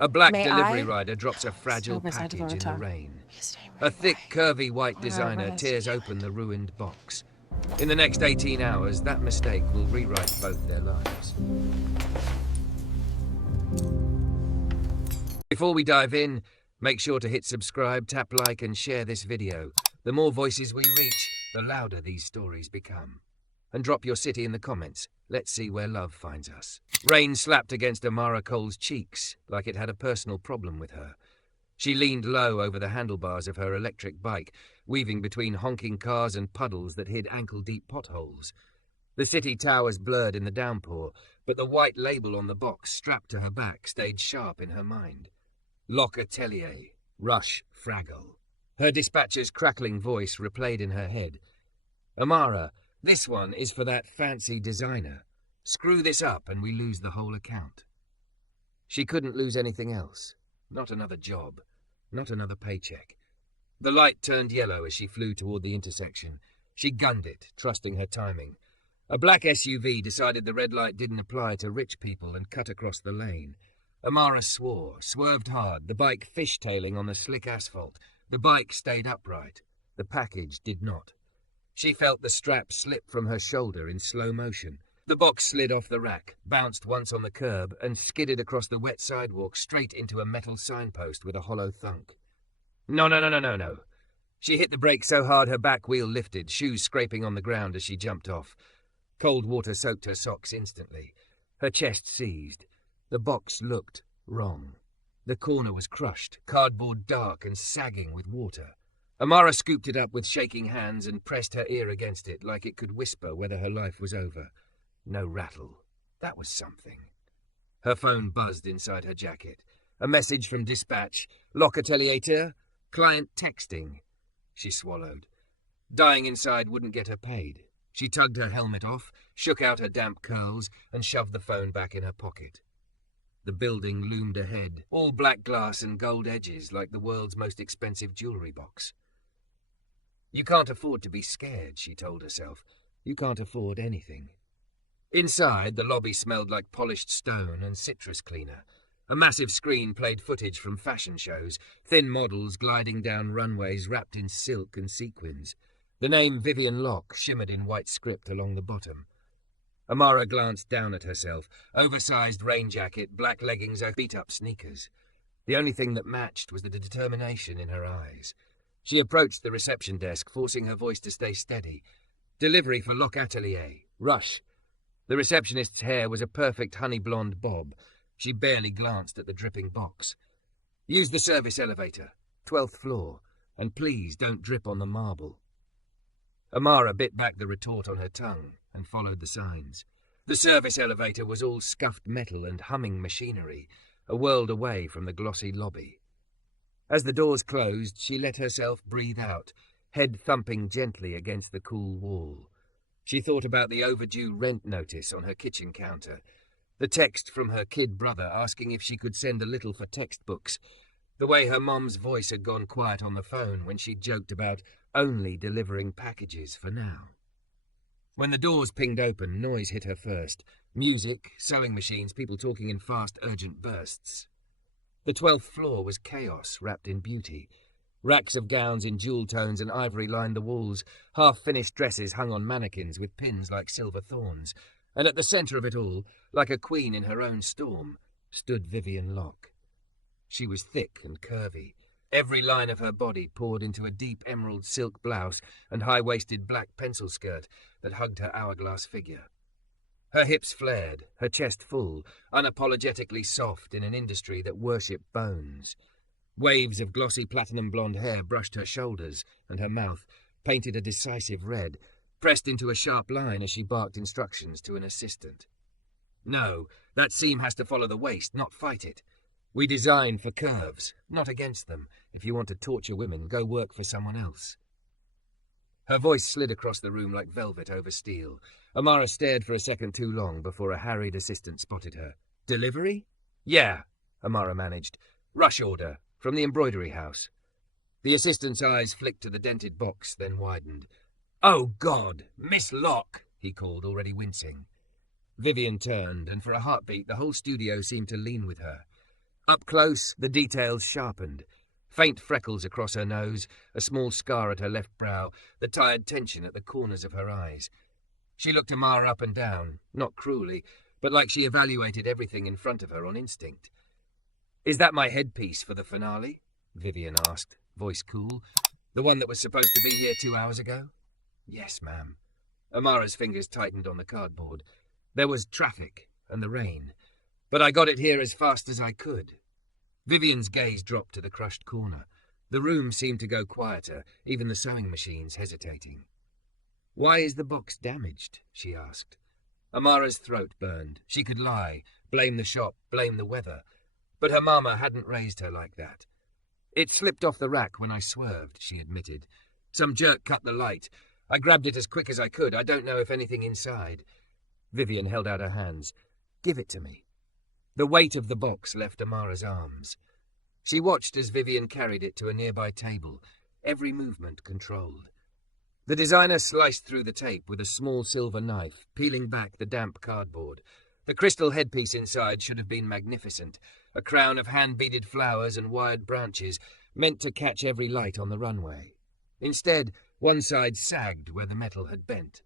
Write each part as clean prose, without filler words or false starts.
A black May delivery I? rider drops a fragile So beside of package in the Loretta. rain. He's staying A right thick, away. curvy white Whatever designer it is. tears open the ruined box. In the next 18 hours, that mistake will rewrite both their lives. Before we dive in, make sure to hit subscribe, tap like, and share this video. The more voices we reach, the louder these stories become. And drop your city in the comments. Let's see where love finds us. Rain slapped against Amara Cole's cheeks, like it had a personal problem with her. She leaned low over the handlebars of her electric bike, weaving between honking cars and puddles that hid ankle-deep potholes. The city towers blurred in the downpour, but the white label on the box strapped to her back stayed sharp in her mind. Lock Atelier, Rush Fraggle. Her dispatcher's crackling voice replayed in her head. Amara, this one is for that fancy designer. Screw this up and we lose the whole account. She couldn't lose anything else. Not another job. Not another paycheck. The light turned yellow as she flew toward the intersection. She gunned it, trusting her timing. A black SUV decided the red light didn't apply to rich people and cut across the lane. Amara swore, swerved hard, the bike fishtailing on the slick asphalt. The bike stayed upright. The package did not. She felt the strap slip from her shoulder in slow motion. The box slid off the rack, bounced once on the curb, and skidded across the wet sidewalk straight into a metal signpost with a hollow thunk. No. She hit the brake so hard her back wheel lifted, shoes scraping on the ground as she jumped off. Cold water soaked her socks instantly. Her chest seized. The box looked wrong. The corner was crushed, cardboard dark and sagging with water. Amara scooped it up with shaking hands and pressed her ear against it like it could whisper whether her life was over. No rattle. That was something. Her phone buzzed inside her jacket. A message from dispatch. Lock Atelier, client texting. She swallowed. Dying inside wouldn't get her paid. She tugged her helmet off, shook out her damp curls, and shoved the phone back in her pocket. The building loomed ahead, all black glass and gold edges like the world's most expensive jewelry box. You can't afford to be scared, she told herself. You can't afford anything. Inside, the lobby smelled like polished stone and citrus cleaner. A massive screen played footage from fashion shows, thin models gliding down runways wrapped in silk and sequins. The name Vivian Locke shimmered in white script along the bottom. Amara glanced down at herself. Oversized rain jacket, black leggings, and beat-up sneakers. The only thing that matched was the determination in her eyes. She approached the reception desk, forcing her voice to stay steady. Delivery for Lock Atelier. Rush. The receptionist's hair was a perfect honey-blonde bob. She barely glanced at the dripping box. Use the service elevator, 12th floor, and please don't drip on the marble. Amara bit back the retort on her tongue and followed the signs. The service elevator was all scuffed metal and humming machinery, a world away from the glossy lobby. As the doors closed, she let herself breathe out, head thumping gently against the cool wall. She thought about the overdue rent notice on her kitchen counter, the text from her kid brother asking if she could send a little for textbooks, the way her mom's voice had gone quiet on the phone when she joked about only delivering packages for now. When the doors pinged open, noise hit her first. Music, sewing machines, people talking in fast, urgent bursts. The 12th floor was chaos wrapped in beauty. Racks of gowns in jewel tones and ivory lined the walls. Half-finished dresses hung on mannequins with pins like silver thorns. And at the centre of it all, like a queen in her own storm, stood Vivian Locke. She was thick and curvy. Every line of her body poured into a deep emerald silk blouse and high-waisted black pencil skirt that hugged her hourglass figure. Her hips flared, her chest full, unapologetically soft in an industry that worshipped bones. Waves of glossy platinum blonde hair brushed her shoulders, and her mouth, painted a decisive red, pressed into a sharp line as she barked instructions to an assistant. No, that seam has to follow the waist, not fight it. We design for curves, not against them. If you want to torture women, go work for someone else. Her voice slid across the room like velvet over steel. Amara stared for a second too long before a harried assistant spotted her. Delivery? Yeah, Amara managed. Rush order, from the embroidery house. The assistant's eyes flicked to the dented box, then widened. Oh, God! Miss Locke! He called, already wincing. Vivian turned, and for a heartbeat the whole studio seemed to lean with her. Up close, the details sharpened. Faint freckles across her nose, a small scar at her left brow, the tired tension at the corners of her eyes. She looked Amara up and down, not cruelly, but like she evaluated everything in front of her on instinct. "Is that my headpiece for the finale?" Vivian asked, voice cool. "The one that was supposed to be here 2 hours ago?" "Yes, ma'am." Amara's fingers tightened on the cardboard. "There was traffic and the rain, but I got it here as fast as I could." Vivian's gaze dropped to the crushed corner. The room seemed to go quieter, even the sewing machines hesitating. "Why is the box damaged?" she asked. Amara's throat burned. She could lie, blame the shop, blame the weather. But her mama hadn't raised her like that. "It slipped off the rack when I swerved," she admitted. "Some jerk cut the light. I grabbed it as quick as I could. I don't know if anything inside." Vivian held out her hands. "Give it to me." The weight of the box left Amara's arms. She watched as Vivian carried it to a nearby table, every movement controlled. The designer sliced through the tape with a small silver knife, peeling back the damp cardboard. The crystal headpiece inside should have been magnificent, a crown of hand-beaded flowers and wired branches, meant to catch every light on the runway. Instead, one side sagged where the metal had bent.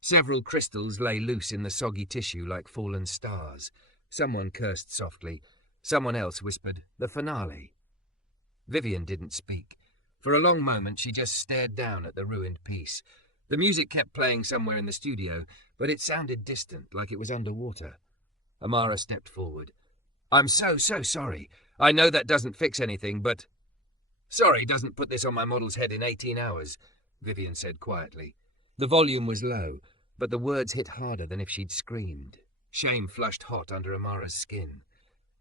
Several crystals lay loose in the soggy tissue like fallen stars. Someone cursed softly. Someone else whispered, "The finale." Vivian didn't speak. For a long moment she just stared down at the ruined piece. The music kept playing somewhere in the studio, but it sounded distant, like it was underwater. Amara stepped forward. "I'm so sorry. I know that doesn't fix anything, but—" "Sorry doesn't put this on my model's head in 18 hours, Vivian said quietly. The volume was low, but the words hit harder than if she'd screamed. Shame flushed hot under Amara's skin.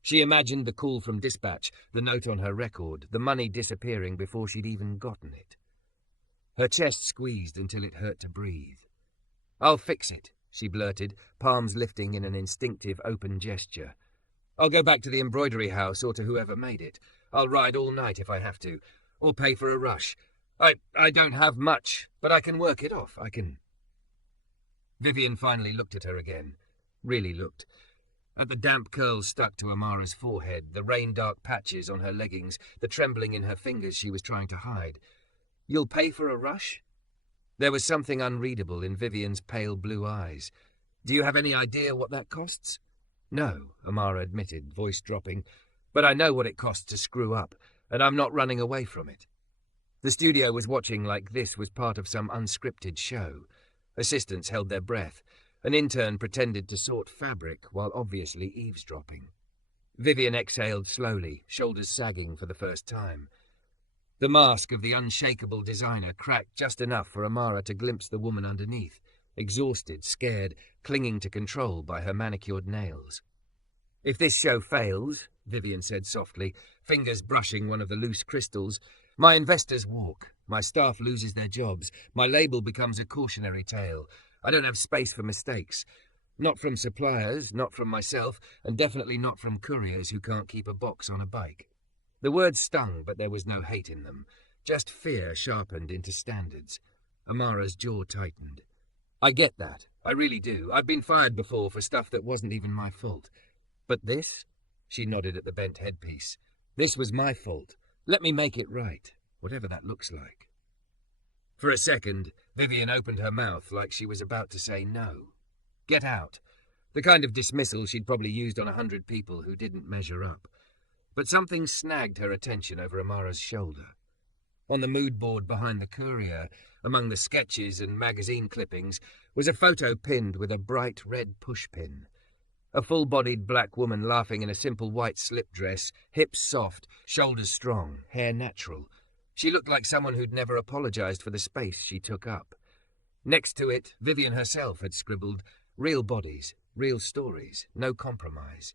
She imagined the call from dispatch, the note on her record, the money disappearing before she'd even gotten it. Her chest squeezed until it hurt to breathe. "I'll fix it," she blurted, palms lifting in an instinctive open gesture. "I'll go back to the embroidery house or to whoever made it. I'll ride all night if I have to, or pay for a rush. I don't have much, but I can work it off. I can—" Vivian finally looked at her again. Really looked. At the damp curls stuck to Amara's forehead, the rain-dark patches on her leggings, the trembling in her fingers she was trying to hide. "You'll pay for a rush?" There was something unreadable in Vivian's pale blue eyes. "Do you have any idea what that costs?" "No," Amara admitted, voice dropping. "But I know what it costs to screw up, and I'm not running away from it." The studio was watching like this was part of some unscripted show. Assistants held their breath. An intern pretended to sort fabric while obviously eavesdropping. Vivian exhaled slowly, shoulders sagging for the first time. The mask of the unshakable designer cracked just enough for Amara to glimpse the woman underneath, exhausted, scared, clinging to control by her manicured nails. "If this show fails," Vivian said softly, fingers brushing one of the loose crystals, "my investors walk, my staff loses their jobs, my label becomes a cautionary tale. I don't have space for mistakes. Not from suppliers, not from myself, and definitely not from couriers who can't keep a box on a bike." The words stung, but there was no hate in them. Just fear sharpened into standards. Amara's jaw tightened. "I get that. I really do. I've been fired before for stuff that wasn't even my fault. But this?" She nodded at the bent headpiece. "This was my fault. Let me make it right, whatever that looks like." For a second, Vivian opened her mouth like she was about to say no. Get out. The kind of dismissal she'd probably used on 100 people who didn't measure up. But something snagged her attention over Amara's shoulder. On the mood board behind the courier, among the sketches and magazine clippings, was a photo pinned with a bright red pushpin. A full-bodied black woman laughing in a simple white slip dress, hips soft, shoulders strong, hair natural. She looked like someone who'd never apologized for the space she took up. Next to it, Vivian herself had scribbled, "Real bodies, real stories, no compromise."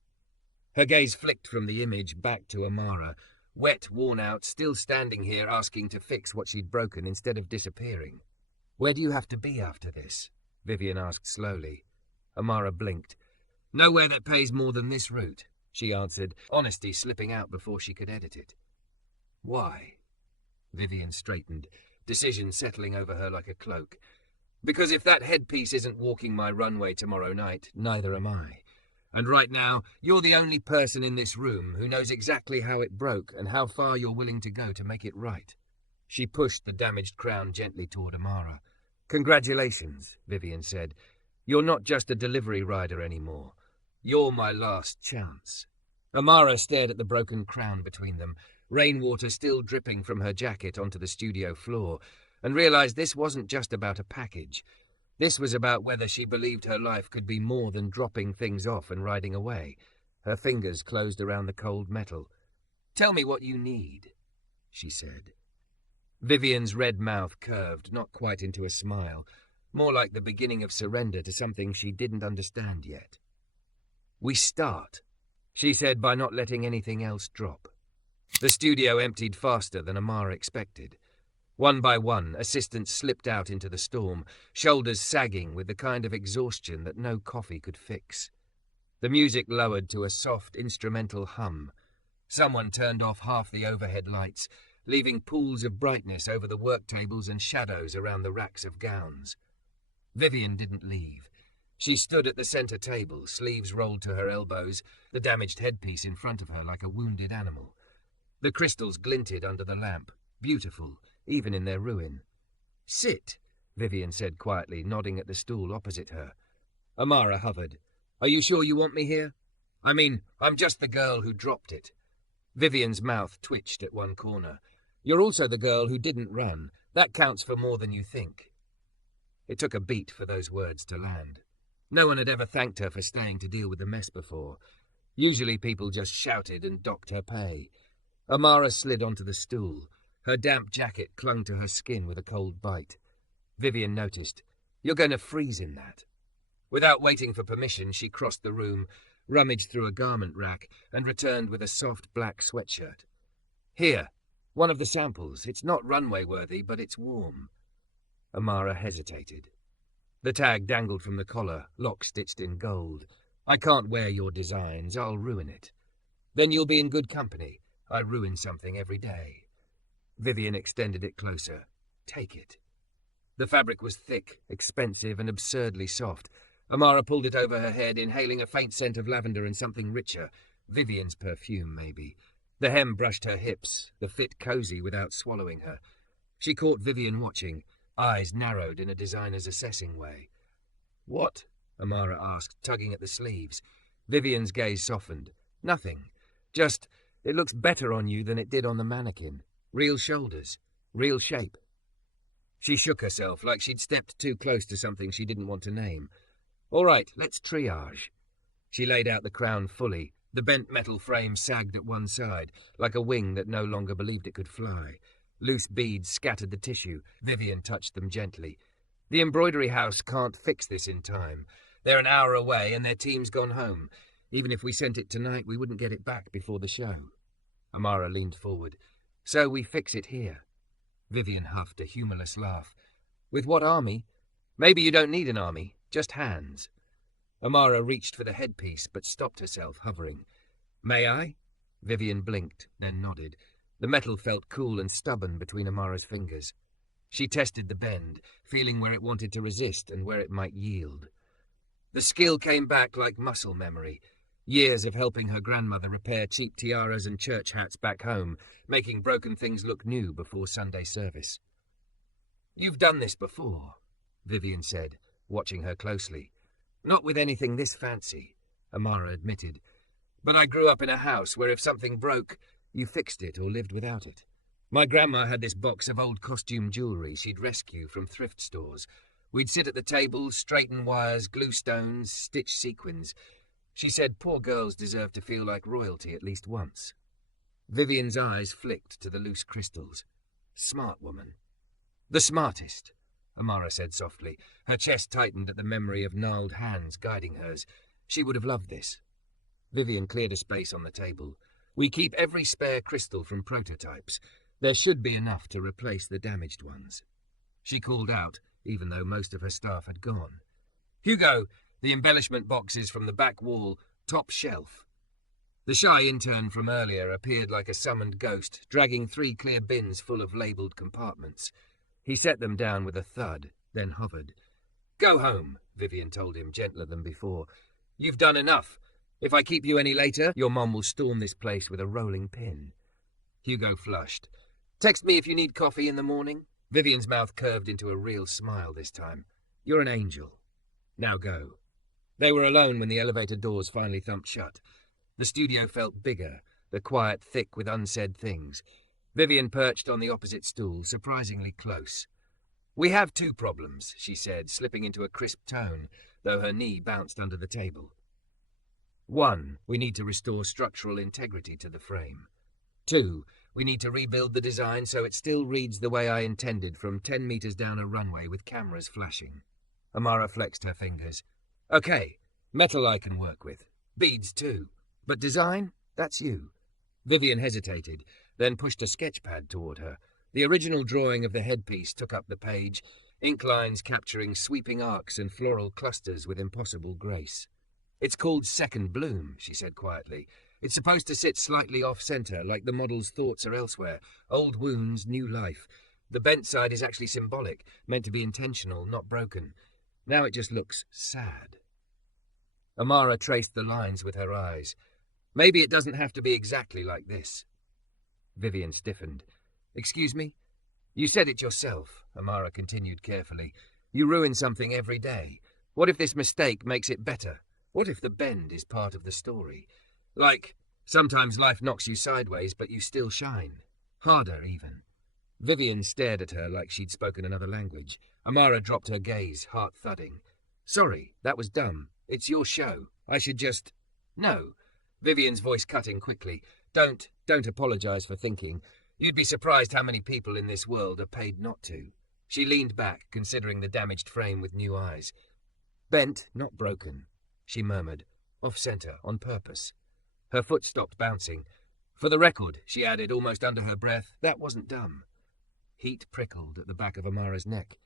Her gaze flicked from the image back to Amara, wet, worn out, still standing here asking to fix what she'd broken instead of disappearing. "Where do you have to be after this?" Vivian asked slowly. Amara blinked. "Nowhere that pays more than this route," she answered, honesty slipping out before she could edit it. "Why?" Vivian straightened, decision settling over her like a cloak. "Because if that headpiece isn't walking my runway tomorrow night, neither am I. And right now, you're the only person in this room who knows exactly how it broke and how far you're willing to go to make it right." She pushed the damaged crown gently toward Amara. "Congratulations," Vivian said. "You're not just a delivery rider anymore. You're my last chance." Amara stared at the broken crown between them, rainwater still dripping from her jacket onto the studio floor, and realized this wasn't just about a package. This was about whether she believed her life could be more than dropping things off and riding away. Her fingers closed around the cold metal. "Tell me what you need," she said. Vivian's red mouth curved, not quite into a smile, more like the beginning of surrender to something she didn't understand yet. "We start," she said, by not letting anything else drop. The studio emptied faster than Amara expected. One by one, assistants slipped out into the storm, shoulders sagging with the kind of exhaustion that no coffee could fix. The music lowered to a soft, instrumental hum. Someone turned off half the overhead lights, leaving pools of brightness over the work tables and shadows around the racks of gowns. Vivian didn't leave. She stood at the center table, sleeves rolled to her elbows, the damaged headpiece in front of her like a wounded animal. The crystals glinted under the lamp, beautiful, even in their ruin. "Sit," Vivian said quietly, nodding at the stool opposite her. Amara hovered. "Are you sure you want me here? I mean, I'm just the girl who dropped it." Vivian's mouth twitched at one corner. "You're also the girl who didn't run. That counts for more than you think." It took a beat for those words to land. No one had ever thanked her for staying to deal with the mess before. Usually people just shouted and docked her pay. Amara slid onto the stool. Her damp jacket clung to her skin with a cold bite. Vivian noticed. "You're going to freeze in that." Without waiting for permission, she crossed the room, rummaged through a garment rack, and returned with a soft black sweatshirt. "Here, one of the samples. It's not runway-worthy, but it's warm." Amara hesitated. The tag dangled from the collar, lock-stitched in gold. "I can't wear your designs. I'll ruin it." "Then you'll be in good company. I ruin something every day." Vivian extended it closer. "Take it." The fabric was thick, expensive, and absurdly soft. Amara pulled it over her head, inhaling a faint scent of lavender and something richer. Vivian's perfume, maybe. The hem brushed her hips, the fit cozy without swallowing her. She caught Vivian watching, eyes narrowed in a designer's assessing way. "What?" Amara asked, tugging at the sleeves. Vivian's gaze softened. "Nothing. Just, it looks better on you than it did on the mannequin. Real shoulders. Real shape." She shook herself like she'd stepped too close to something she didn't want to name. "All right, let's triage." She laid out the crown fully. The bent metal frame sagged at one side, like a wing that no longer believed it could fly. Loose beads scattered the tissue. Vivian touched them gently. "The embroidery house can't fix this in time. They're an hour away and their team's gone home. Even if we sent it tonight, we wouldn't get it back before the show." Amara leaned forward. "So we fix it here." Vivian huffed a humorless laugh. "With what army? Maybe you don't need an army, just hands." Amara reached for the headpiece, but stopped herself, hovering. "May I?" Vivian blinked, then nodded. The metal felt cool and stubborn between Amara's fingers. She tested the bend, feeling where it wanted to resist and where it might yield. The skill came back like muscle memory. Years of helping her grandmother repair cheap tiaras and church hats back home, making broken things look new before Sunday service. "You've done this before," Vivian said, watching her closely. "Not with anything this fancy," Amara admitted. "But I grew up in a house where if something broke, you fixed it or lived without it. My grandma had this box of old costume jewelry she'd rescue from thrift stores. We'd sit at the table, straighten wires, glue stones, stitch sequins. She said poor girls deserve to feel like royalty at least once." Vivian's eyes flicked to the loose crystals. "Smart woman." "The smartest," Amara said softly. Her chest tightened at the memory of gnarled hands guiding hers. She would have loved this. Vivian cleared a space on the table. "We keep every spare crystal from prototypes. There should be enough to replace the damaged ones." She called out, even though most of her staff had gone. "Hugo, the embellishment boxes from the back wall, top shelf." The shy intern from earlier appeared like a summoned ghost, dragging 3 clear bins full of labelled compartments. He set them down with a thud, then hovered. "Go home," Vivian told him, gentler than before. "You've done enough. If I keep you any later, your mom will storm this place with a rolling pin. Hugo flushed. Text me if you need coffee in the morning. Vivian's mouth curved into a real smile this time. You're an angel. Now go. They were alone when the elevator doors finally thumped shut. The studio felt bigger, the quiet thick with unsaid things. Vivian perched on the opposite stool, surprisingly close. We have two problems, she said, slipping into a crisp tone, though her knee bounced under the table. 1, we need to restore structural integrity to the frame. 2, we need to rebuild the design so it still reads the way I intended from 10 meters down a runway with cameras flashing. Amara flexed her fingers. Okay, metal I can work with. Beads too. But design? That's you. Vivian hesitated, then pushed a sketch pad toward her. The original drawing of the headpiece took up the page, ink lines capturing sweeping arcs and floral clusters with impossible grace. It's called Second Bloom, she said quietly. It's supposed to sit slightly off-center, like the model's thoughts are elsewhere. Old wounds, new life. The bent side is actually symbolic, meant to be intentional, not broken. Now it just looks sad. Amara traced the lines with her eyes. Maybe it doesn't have to be exactly like this. Vivian stiffened. Excuse me? You said it yourself, Amara continued carefully. You ruin something every day. What if this mistake makes it better? What if the bend is part of the story? Like, sometimes life knocks you sideways, but you still shine. Harder, even. Vivian stared at her like she'd spoken another language. Amara dropped her gaze, heart thudding. Sorry, that was dumb. It's your show. I should just... No. Vivian's voice cutting quickly. Don't apologize for thinking. You'd be surprised how many people in this world are paid not to. She leaned back, considering the damaged frame with new eyes. Bent, not broken, she murmured. Off-center, on purpose. Her foot stopped bouncing. For the record, she added, almost under her breath, that wasn't dumb. Heat prickled at the back of Amara's neck.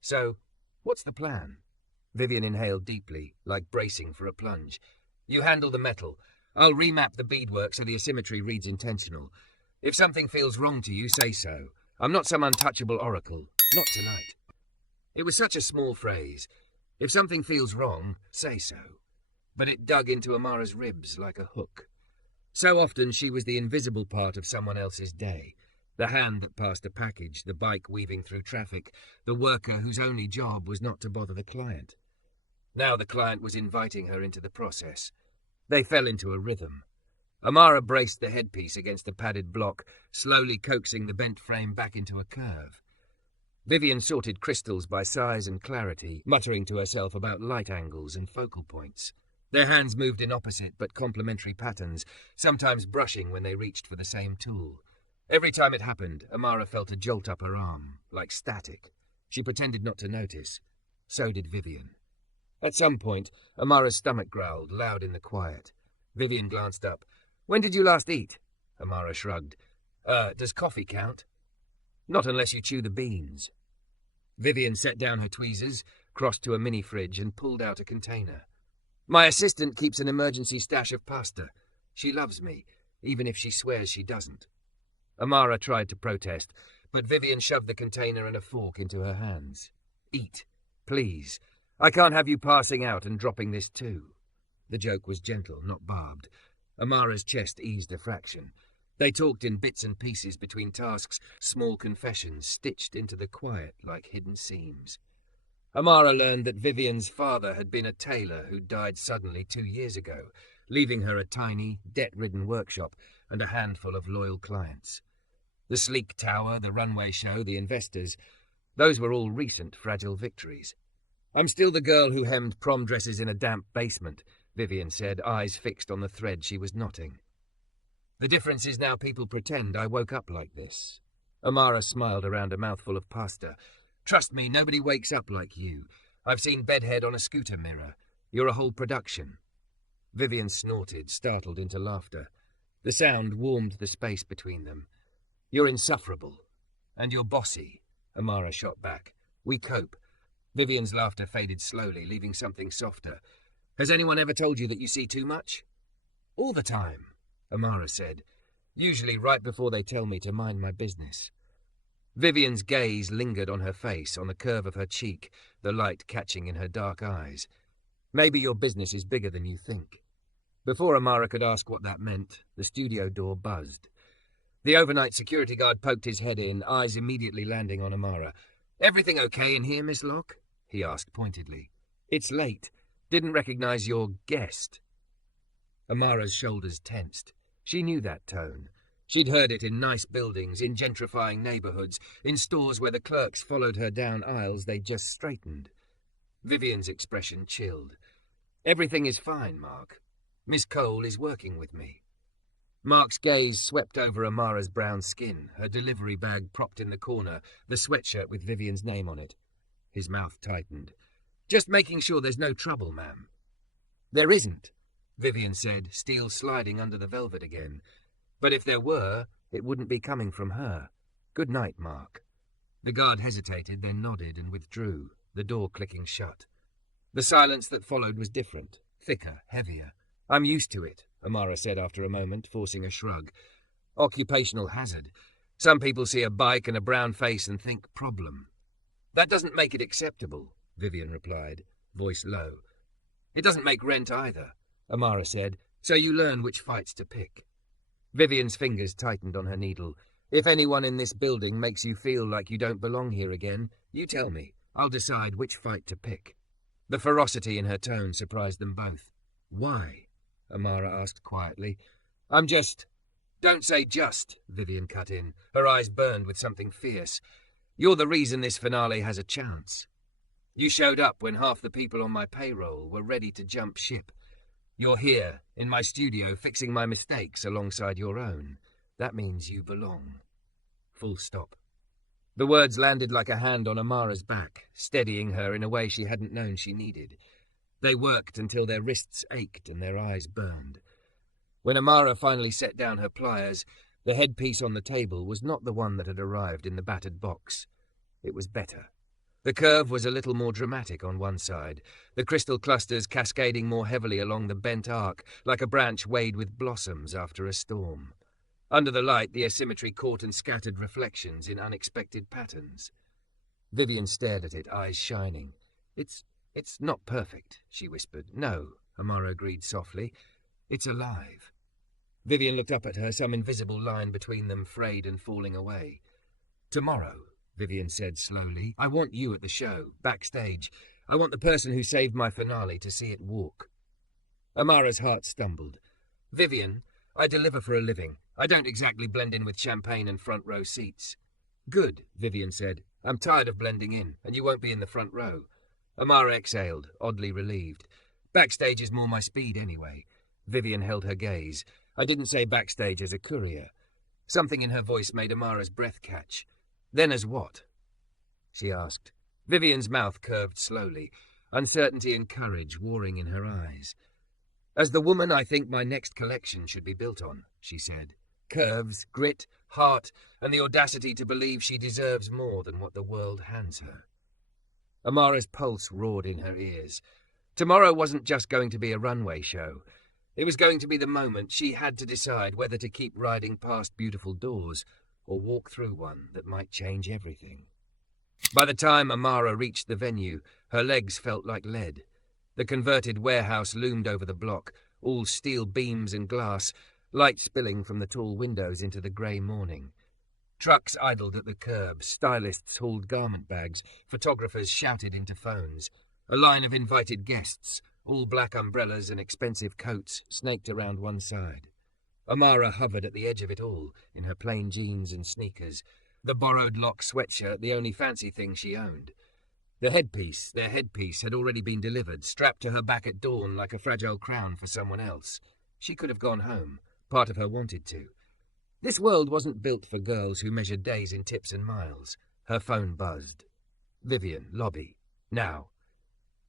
So, what's the plan? Vivian inhaled deeply, like bracing for a plunge. You handle the metal. I'll remap the beadwork so the asymmetry reads intentional. If something feels wrong to you, say so. I'm not some untouchable oracle. Not tonight. It was such a small phrase. If something feels wrong, say so. But it dug into Amara's ribs like a hook. So often she was the invisible part of someone else's day. The hand that passed a package, the bike weaving through traffic, the worker whose only job was not to bother the client. Now the client was inviting her into the process. They fell into a rhythm. Amara braced the headpiece against the padded block, slowly coaxing the bent frame back into a curve. Vivian sorted crystals by size and clarity, muttering to herself about light angles and focal points. Their hands moved in opposite but complementary patterns, sometimes brushing when they reached for the same tool. Every time it happened, Amara felt a jolt up her arm, like static. She pretended not to notice. So did Vivian. At some point, Amara's stomach growled, loud in the quiet. Vivian glanced up. When did you last eat? Amara shrugged. Does coffee count? Not unless you chew the beans. Vivian set down her tweezers, crossed to a mini-fridge and pulled out a container. My assistant keeps an emergency stash of pasta. She loves me, even if she swears she doesn't. Amara tried to protest, but Vivian shoved the container and a fork into her hands. Eat, please. I can't have you passing out and dropping this too. The joke was gentle, not barbed. Amara's chest eased a fraction. They talked in bits and pieces between tasks, small confessions stitched into the quiet like hidden seams. Amara learned that Vivian's father had been a tailor who died suddenly 2 years ago, leaving her a tiny, debt-ridden workshop and a handful of loyal clients. The sleek tower, the runway show, the investors, those were all recent, fragile victories. I'm still the girl who hemmed prom dresses in a damp basement, Vivian said, eyes fixed on the thread she was knotting. The difference is now people pretend I woke up like this. Amara smiled around a mouthful of pasta. Trust me, nobody wakes up like you. I've seen Bedhead on a scooter mirror. You're a whole production. Vivian snorted, startled into laughter. The sound warmed the space between them. You're insufferable. And you're bossy, Amara shot back. We cope. Vivian's laughter faded slowly, leaving something softer. Has anyone ever told you that you see too much? All the time, Amara said. Usually right before they tell me to mind my business. Vivian's gaze lingered on her face, on the curve of her cheek, the light catching in her dark eyes. Maybe your business is bigger than you think. Before Amara could ask what that meant, the studio door buzzed. The overnight security guard poked his head in, eyes immediately landing on Amara. "Everything okay in here, Miss Locke?" he asked pointedly. "It's late. Didn't recognize your guest." Amara's shoulders tensed. She knew that tone. She'd heard it in nice buildings, in gentrifying neighborhoods, in stores where the clerks followed her down aisles they'd just straightened. Vivian's expression chilled. "Everything is fine, Mark. Miss Cole is working with me." Mark's gaze swept over Amara's brown skin, her delivery bag propped in the corner, the sweatshirt with Vivian's name on it. His mouth tightened. "Just making sure there's no trouble, ma'am." "There isn't," Vivian said, steel sliding under the velvet again. "But if there were, it wouldn't be coming from her. Good night, Mark." The guard hesitated, then nodded and withdrew, the door clicking shut. The silence that followed was different, thicker, heavier. "I'm used to it," Amara said after a moment, forcing a shrug. "Occupational hazard. Some people see a bike and a brown face and think problem." "That doesn't make it acceptable," Vivian replied, voice low. "It doesn't make rent either," Amara said, "so you learn which fights to pick." Vivian's fingers tightened on her needle. "If anyone in this building makes you feel like you don't belong here again, you tell me. I'll decide which fight to pick." The ferocity in her tone surprised them both. "Why?" Amara asked quietly. "I'm just—" "Don't say just," Vivian cut in. Her eyes burned with something fierce. "You're the reason this finale has a chance. You showed up when half the people on my payroll were ready to jump ship. You're here, in my studio, fixing my mistakes alongside your own. That means you belong. Full stop." The words landed like a hand on Amara's back, steadying her in a way she hadn't known she needed. They worked until their wrists ached and their eyes burned. When Amara finally set down her pliers, the headpiece on the table was not the one that had arrived in the battered box. It was better. The curve was a little more dramatic on one side, the crystal clusters cascading more heavily along the bent arc, like a branch weighed with blossoms after a storm. Under the light, the asymmetry caught and scattered reflections in unexpected patterns. Vivian stared at it, eyes shining. It's not perfect," she whispered. "No," Amara agreed softly. "It's alive." Vivian looked up at her, some invisible line between them frayed and falling away. "Tomorrow," Vivian said slowly, "I want you at the show, backstage. I want the person who saved my finale to see it walk." Amara's heart stumbled. "Vivian, I deliver for a living. I don't exactly blend in with champagne and front row seats." "Good," Vivian said. "I'm tired of blending in, and you won't be in the front row." Amara exhaled, oddly relieved. "Backstage is more my speed anyway." Vivian held her gaze. "I didn't say backstage as a courier." Something in her voice made Amara's breath catch. "Then as what?" she asked. Vivian's mouth curved slowly, uncertainty and courage warring in her eyes. "As the woman I think my next collection should be built on," she said. "Curves, grit, heart, and the audacity to believe she deserves more than what the world hands her." Amara's pulse roared in her ears. Tomorrow wasn't just going to be a runway show. It was going to be the moment she had to decide whether to keep riding past beautiful doors or walk through one that might change everything. By the time Amara reached the venue, her legs felt like lead. The converted warehouse loomed over the block, all steel beams and glass, light spilling from the tall windows into the grey morning. Trucks idled at the curb, stylists hauled garment bags, photographers shouted into phones. A line of invited guests, all black umbrellas and expensive coats, snaked around one side. Amara hovered at the edge of it all, in her plain jeans and sneakers, the borrowed lock sweatshirt the only fancy thing she owned. Their headpiece, had already been delivered, strapped to her back at dawn like a fragile crown for someone else. She could have gone home. Part of her wanted to. This world wasn't built for girls who measured days in tips and miles. Her phone buzzed. "Vivian, lobby. Now."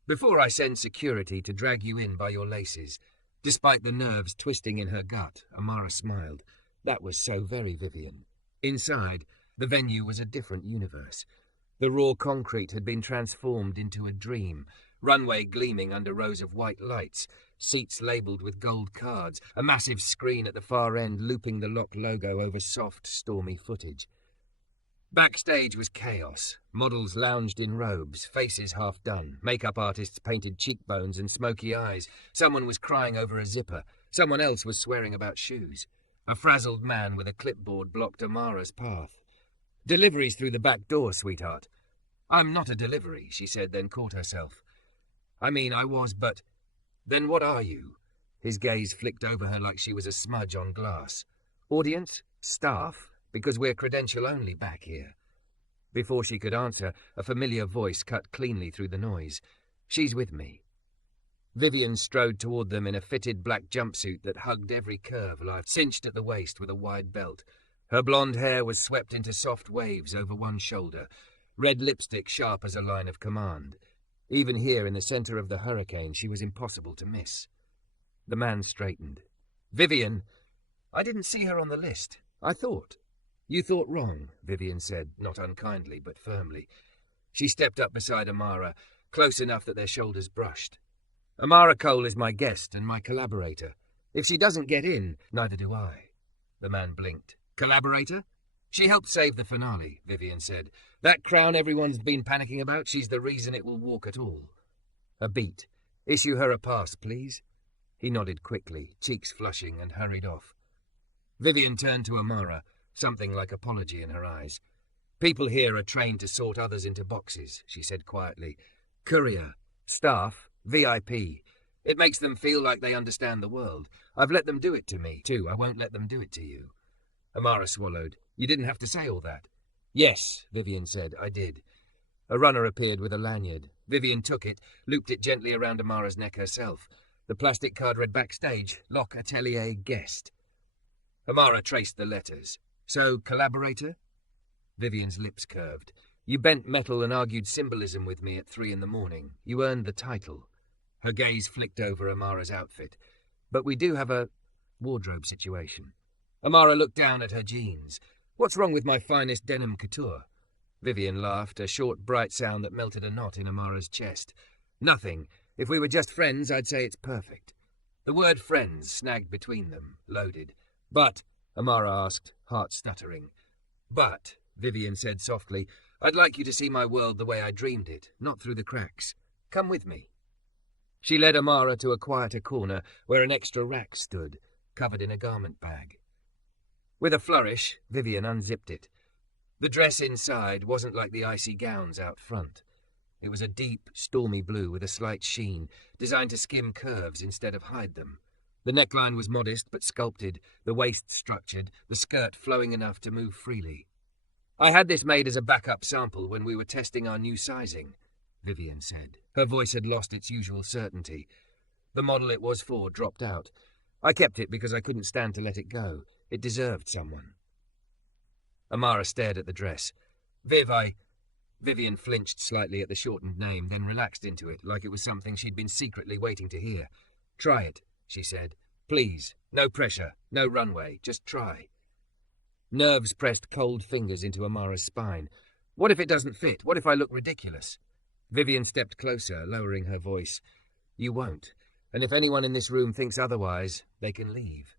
"Before I send security to drag you in by your laces." Despite the nerves twisting in her gut, Amara smiled. That was so very Vivian. Inside, the venue was a different universe. The raw concrete had been transformed into a dream, runway gleaming under rows of white lights, seats labelled with gold cards, a massive screen at the far end looping the Lock logo over soft, stormy footage. Backstage was chaos. Models lounged in robes, faces half done. Makeup artists painted cheekbones and smoky eyes. Someone was crying over a zipper. Someone else was swearing about shoes. A frazzled man with a clipboard blocked Amara's path. "Deliveries through the back door, sweetheart." "I'm not a delivery," she said, then caught herself. "I mean, I was, but—" "Then what are you?" His gaze flicked over her like she was a smudge on glass. "Audience? Staff? Because we're credential-only back here." Before she could answer, a familiar voice cut cleanly through the noise. "She's with me." Vivian strode toward them in a fitted black jumpsuit that hugged every curve life, cinched at the waist with a wide belt. Her blonde hair was swept into soft waves over one shoulder, red lipstick sharp as a line of command. Even here in the center of the hurricane, she was impossible to miss. The man straightened. "Vivian, I didn't see her on the list. I thought." "You thought wrong," Vivian said, not unkindly but firmly. She stepped up beside Amara, close enough that their shoulders brushed. "Amara Cole is my guest and my collaborator. If she doesn't get in, neither do I." The man blinked. "Collaborator?" "She helped save the finale," Vivian said. "That crown everyone's been panicking about, she's the reason it will walk at all." A beat. "Issue her a pass, please." He nodded quickly, cheeks flushing, and hurried off. Vivian turned to Amara, something like apology in her eyes. "People here are trained to sort others into boxes," she said quietly. "Courier, staff, VIP. It makes them feel like they understand the world. I've let them do it to me, too. I won't let them do it to you." Amara swallowed. "You didn't have to say all that." "Yes," Vivian said, "I did." A runner appeared with a lanyard. Vivian took it, looped it gently around Amara's neck herself. The plastic card read backstage, Lock Atelier Guest. Amara traced the letters. "So, collaborator?" Vivian's lips curved. "You bent metal and argued symbolism with me at 3 a.m. You earned the title." Her gaze flicked over Amara's outfit. "But we do have a wardrobe situation." Amara looked down at her jeans. "What's wrong with my finest denim couture?" Vivian laughed, a short, bright sound that melted a knot in Amara's chest. "Nothing. If we were just friends, I'd say it's perfect." The word friends snagged between them, loaded. "But," Amara asked, heart stuttering. "But," Vivian said softly, "I'd like you to see my world the way I dreamed it, not through the cracks. Come with me." She led Amara to a quieter corner where an extra rack stood, covered in a garment bag. With a flourish, Vivian unzipped it. The dress inside wasn't like the icy gowns out front. It was a deep, stormy blue with a slight sheen, designed to skim curves instead of hide them. The neckline was modest but sculpted, the waist structured, the skirt flowing enough to move freely. "I had this made as a backup sample when we were testing our new sizing," Vivian said. Her voice had lost its usual certainty. The model it was for dropped out. "I kept it because I couldn't stand to let it go. It deserved someone." Amara stared at the dress. Vivian flinched slightly at the shortened name, then relaxed into it, like it was something she'd been secretly waiting to hear. "Try it," she said. "Please. No pressure. No runway. Just try." Nerves pressed cold fingers into Amara's spine. "What if it doesn't fit? What if I look ridiculous?" Vivian stepped closer, lowering her voice. "You won't. And if anyone in this room thinks otherwise, they can leave."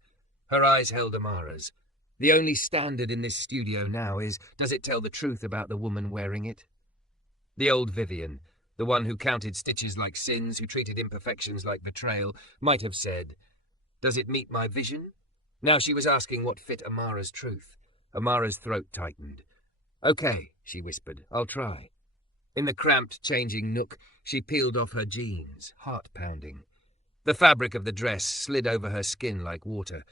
Her eyes held Amara's. "The only standard in this studio now is, does it tell the truth about the woman wearing it?" The old Vivian, the one who counted stitches like sins, who treated imperfections like betrayal, might have said, "Does it meet my vision?" Now she was asking what fit Amara's truth. Amara's throat tightened. "Okay," she whispered, "I'll try." In the cramped, changing nook, she peeled off her jeans, heart-pounding. The fabric of the dress slid over her skin like water.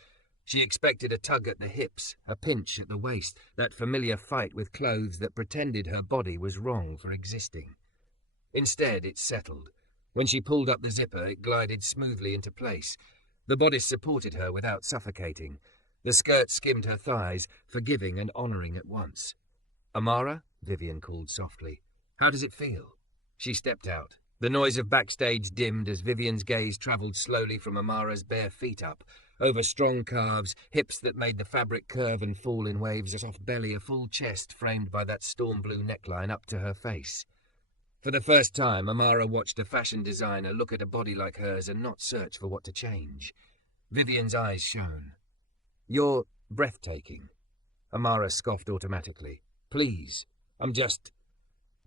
She expected a tug at the hips, a pinch at the waist, that familiar fight with clothes that pretended her body was wrong for existing. Instead, it settled. When she pulled up the zipper, it glided smoothly into place. The bodice supported her without suffocating. The skirt skimmed her thighs, forgiving and honoring at once. "Amara?" Vivian called softly. "How does it feel?" She stepped out. The noise of backstage dimmed as Vivian's gaze travelled slowly from Amara's bare feet up, over strong calves, hips that made the fabric curve and fall in waves, a soft belly, a full chest framed by that storm blue neckline up to her face. For the first time, Amara watched a fashion designer look at a body like hers and not search for what to change. Vivian's eyes shone. "You're breathtaking." Amara scoffed automatically. "Please, I'm just—"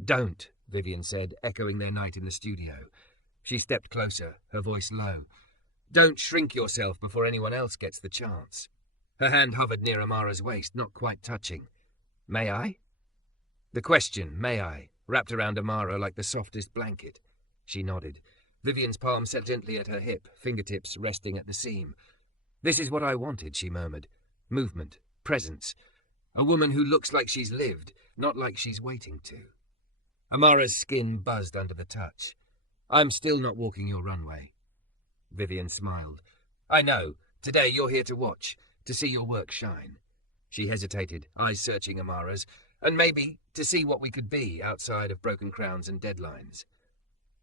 "Don't," Vivian said, echoing their night in the studio. She stepped closer, her voice low. Don't shrink yourself before anyone else gets the chance. Her hand hovered near Amara's waist, not quite touching. May I? The question, may I, wrapped around Amara like the softest blanket. She nodded. Vivian's palm set gently at her hip, fingertips resting at the seam. This is what I wanted, she murmured. Movement, presence. A woman who looks like she's lived, not like she's waiting to. Amara's skin buzzed under the touch. I'm still not walking your runway. Vivian smiled. I know. Today you're here to watch, to see your work shine. She hesitated, eyes searching Amara's, and maybe to see what we could be outside of broken crowns and deadlines.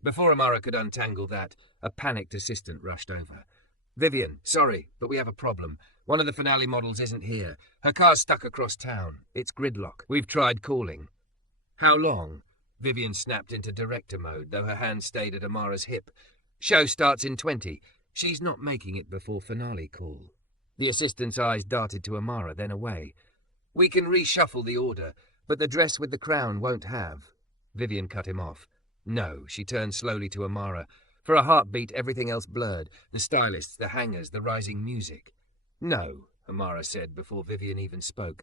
Before Amara could untangle that, a panicked assistant rushed over. Vivian, sorry, but we have a problem. One of the finale models isn't here. Her car's stuck across town. It's gridlock. We've tried calling. How long? Vivian snapped into director mode, though her hand stayed at Amara's hip. Show starts in 20. She's not making it before finale call. The assistant's eyes darted to Amara, then away. We can reshuffle the order, but the dress with the crown won't have. Vivian cut him off. No, she turned slowly to Amara. For a heartbeat, everything else blurred. The stylists, the hangers, the rising music. No, Amara said before Vivian even spoke.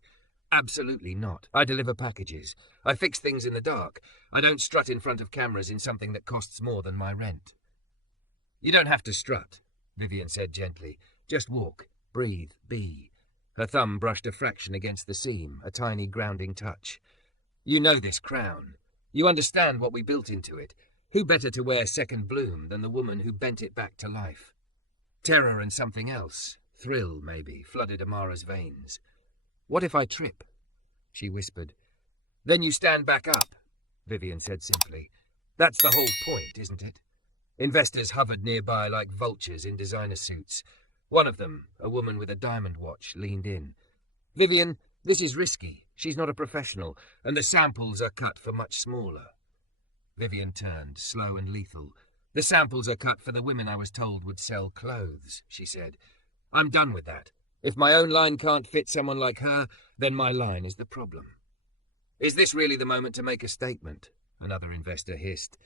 Absolutely not. I deliver packages. I fix things in the dark. I don't strut in front of cameras in something that costs more than my rent. You don't have to strut, Vivian said gently. Just walk, breathe, be. Her thumb brushed a fraction against the seam, a tiny grounding touch. You know this crown. You understand what we built into it. Who better to wear second bloom than the woman who bent it back to life? Terror and something else, thrill maybe, flooded Amara's veins. What if I trip? She whispered. Then you stand back up, Vivian said simply. That's the whole point, isn't it? Investors hovered nearby like vultures in designer suits. One of them, a woman with a diamond watch, leaned in. Vivian, this is risky. She's not a professional, and the samples are cut for much smaller. Vivian turned, slow and lethal. The samples are cut for the women I was told would sell clothes, she said. I'm done with that. If my own line can't fit someone like her, then my line is the problem. Is this really the moment to make a statement? Another investor hissed.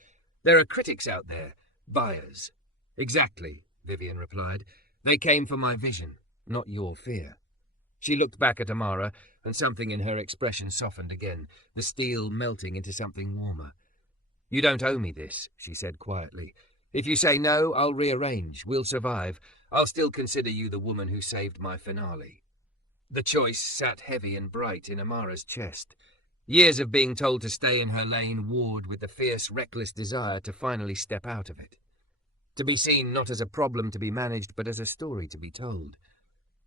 There are critics out there, buyers. Exactly, Vivian replied. They came for my vision, not your fear. She looked back at Amara, and something in her expression softened again, the steel melting into something warmer. You don't owe me this, she said quietly. If you say no, I'll rearrange. We'll survive. I'll still consider you the woman who saved my finale. The choice sat heavy and bright in Amara's chest. Years of being told to stay in her lane warred with the fierce, reckless desire to finally step out of it. To be seen not as a problem to be managed, but as a story to be told.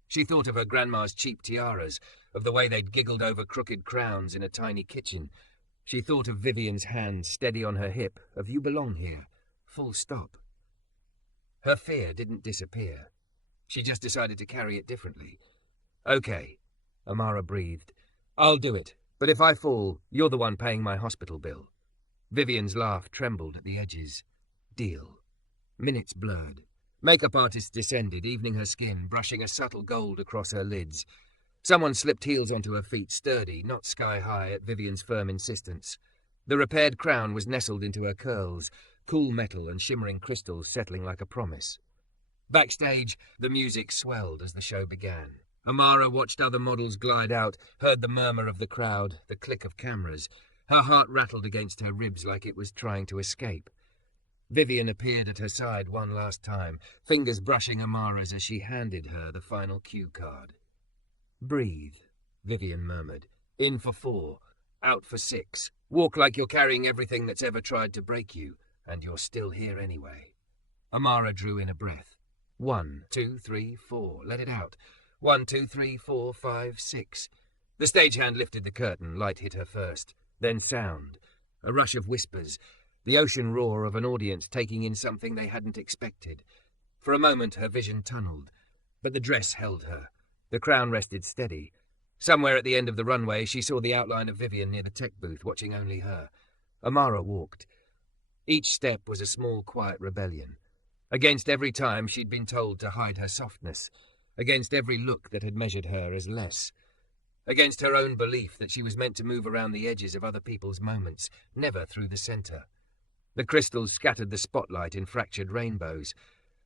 She thought of her grandma's cheap tiaras, of the way they'd giggled over crooked crowns in a tiny kitchen. She thought of Vivian's hand steady on her hip, of you belong here, full stop. Her fear didn't disappear. She just decided to carry it differently. Okay, Amara breathed. I'll do it, but if I fall, you're the one paying my hospital bill. Vivian's laugh trembled at the edges. Deal. Minutes blurred. Makeup artists descended, evening her skin, brushing a subtle gold across her lids. Someone slipped heels onto her feet, sturdy, not sky-high, at Vivian's firm insistence. The repaired crown was nestled into her curls, cool metal and shimmering crystals settling like a promise. Backstage, the music swelled as the show began. Amara watched other models glide out, heard the murmur of the crowd, the click of cameras. Her heart rattled against her ribs like it was trying to escape. Vivian appeared at her side one last time, fingers brushing Amara's as she handed her the final cue card. Breathe, Vivian murmured. In for 4, out for 6. Walk like you're carrying everything that's ever tried to break you, and you're still here anyway. Amara drew in a breath. 1, 2, 3, 4. Let it out. 1, 2, 3, 4, 5, 6. The stagehand lifted the curtain, light hit her first. Then sound. A rush of whispers. The ocean roar of an audience taking in something they hadn't expected. For a moment her vision tunneled, but the dress held her. The crown rested steady. Somewhere at the end of the runway she saw the outline of Vivian near the tech booth, watching only her. Amara walked. Each step was a small, quiet rebellion. Against every time she'd been told to hide her softness. Against every look that had measured her as less. Against her own belief that she was meant to move around the edges of other people's moments, never through the center. The crystals scattered the spotlight in fractured rainbows.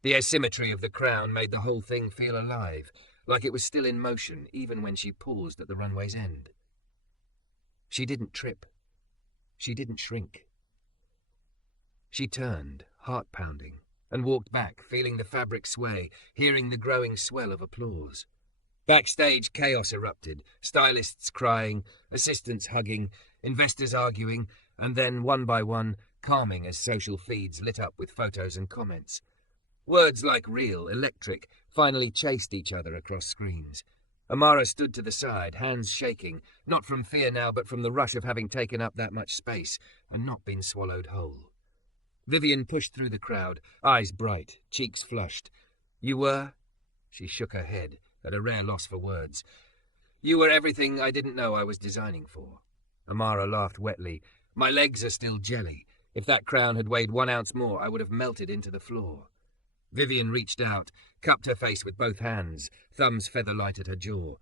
The asymmetry of the crown made the whole thing feel alive, like it was still in motion even when she paused at the runway's end. She didn't trip. She didn't shrink. She turned, heart pounding, and walked back, feeling the fabric sway, hearing the growing swell of applause. Backstage, chaos erupted, stylists crying, assistants hugging, investors arguing, and then, one by one, calming as social feeds lit up with photos and comments. Words like real, electric, finally chased each other across screens. Amara stood to the side, hands shaking, not from fear now, but from the rush of having taken up that much space and not been swallowed whole. Vivian pushed through the crowd, eyes bright, cheeks flushed. "You were?" She shook her head, at a rare loss for words. "You were everything I didn't know I was designing for." Amara laughed wetly. "My legs are still jelly. If that crown had weighed 1 ounce more, I would have melted into the floor." Vivian reached out, cupped her face with both hands, thumbs feather-light at her jaw.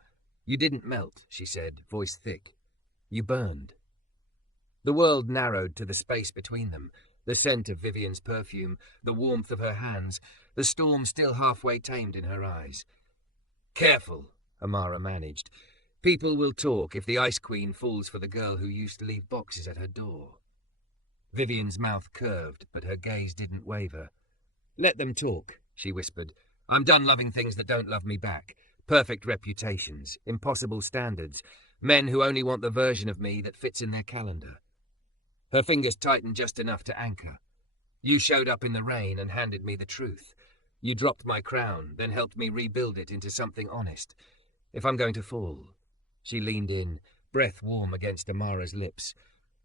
"You didn't melt," she said, voice thick. "You burned." The world narrowed to the space between them, the scent of Vivian's perfume, the warmth of her hands, the storm still halfway tamed in her eyes. "Careful," Amara managed. "People will talk if the Ice Queen falls for the girl who used to leave boxes at her door." Vivian's mouth curved, but her gaze didn't waver. "Let them talk," she whispered. "I'm done loving things that don't love me back. Perfect reputations, impossible standards, men who only want the version of me that fits in their calendar." Her fingers tightened just enough to anchor. "You showed up in the rain and handed me the truth. You dropped my crown, then helped me rebuild it into something honest. If I'm going to fall..." She leaned in, breath warm against Amara's lips.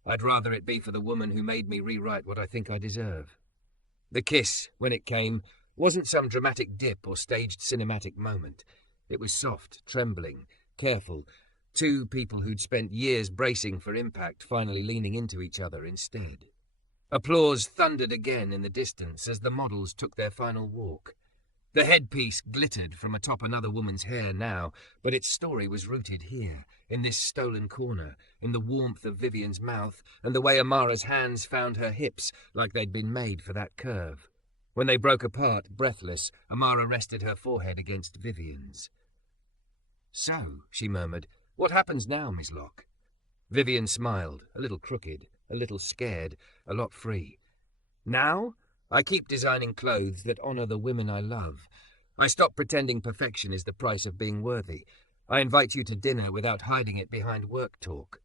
"I'd rather it be for the woman who made me rewrite what I think I deserve." The kiss, when it came, wasn't some dramatic dip or staged cinematic moment. It was soft, trembling, careful. Two people who'd spent years bracing for impact finally leaning into each other instead. Applause thundered again in the distance as the models took their final walk. The headpiece glittered from atop another woman's hair now, but its story was rooted here, in this stolen corner, in the warmth of Vivian's mouth and the way Amara's hands found her hips like they'd been made for that curve. When they broke apart, breathless, Amara rested her forehead against Vivian's. "So," she murmured, "what happens now, Miss Locke?" Vivian smiled, a little crooked, a little scared, a lot free. "Now? I keep designing clothes that honor the women I love. I stop pretending perfection is the price of being worthy. I invite you to dinner without hiding it behind work talk."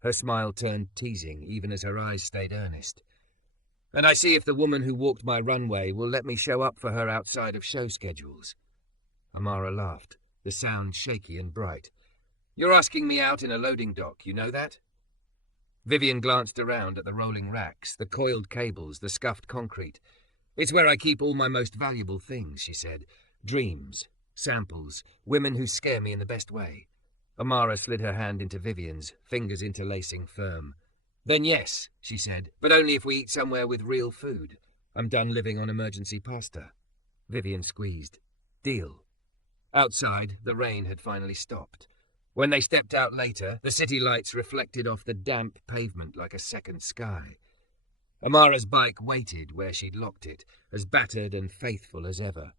Her smile turned teasing, even as her eyes stayed earnest. "And I see if the woman who walked my runway will let me show up for her outside of show schedules." Amara laughed, the sound shaky and bright. "You're asking me out in a loading dock, you know that?" Vivian glanced around at the rolling racks, the coiled cables, the scuffed concrete. "It's where I keep all my most valuable things," she said. "Dreams, samples, women who scare me in the best way." Amara slid her hand into Vivian's, fingers interlacing firm. "Then yes," she said, "but only if we eat somewhere with real food. I'm done living on emergency pasta." Vivian squeezed. "Deal." Outside, the rain had finally stopped. When they stepped out later, the city lights reflected off the damp pavement like a second sky. Amara's bike waited where she'd locked it, as battered and faithful as ever.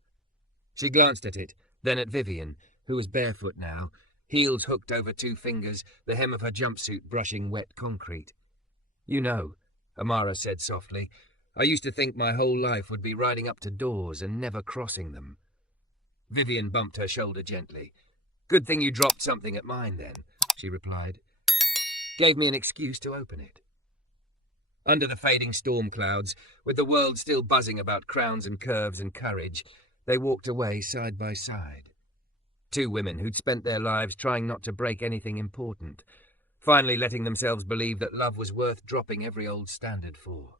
She glanced at it, then at Vivian, who was barefoot now, heels hooked over 2 fingers, the hem of her jumpsuit brushing wet concrete. "You know," Amara said softly, "I used to think my whole life would be riding up to doors and never crossing them." Vivian bumped her shoulder gently. "Good thing you dropped something at mine, then," she replied. "Gave me an excuse to open it." Under the fading storm clouds, with the world still buzzing about crowns and curves and courage, they walked away side by side. 2 women who'd spent their lives trying not to break anything important, finally letting themselves believe that love was worth dropping every old standard for.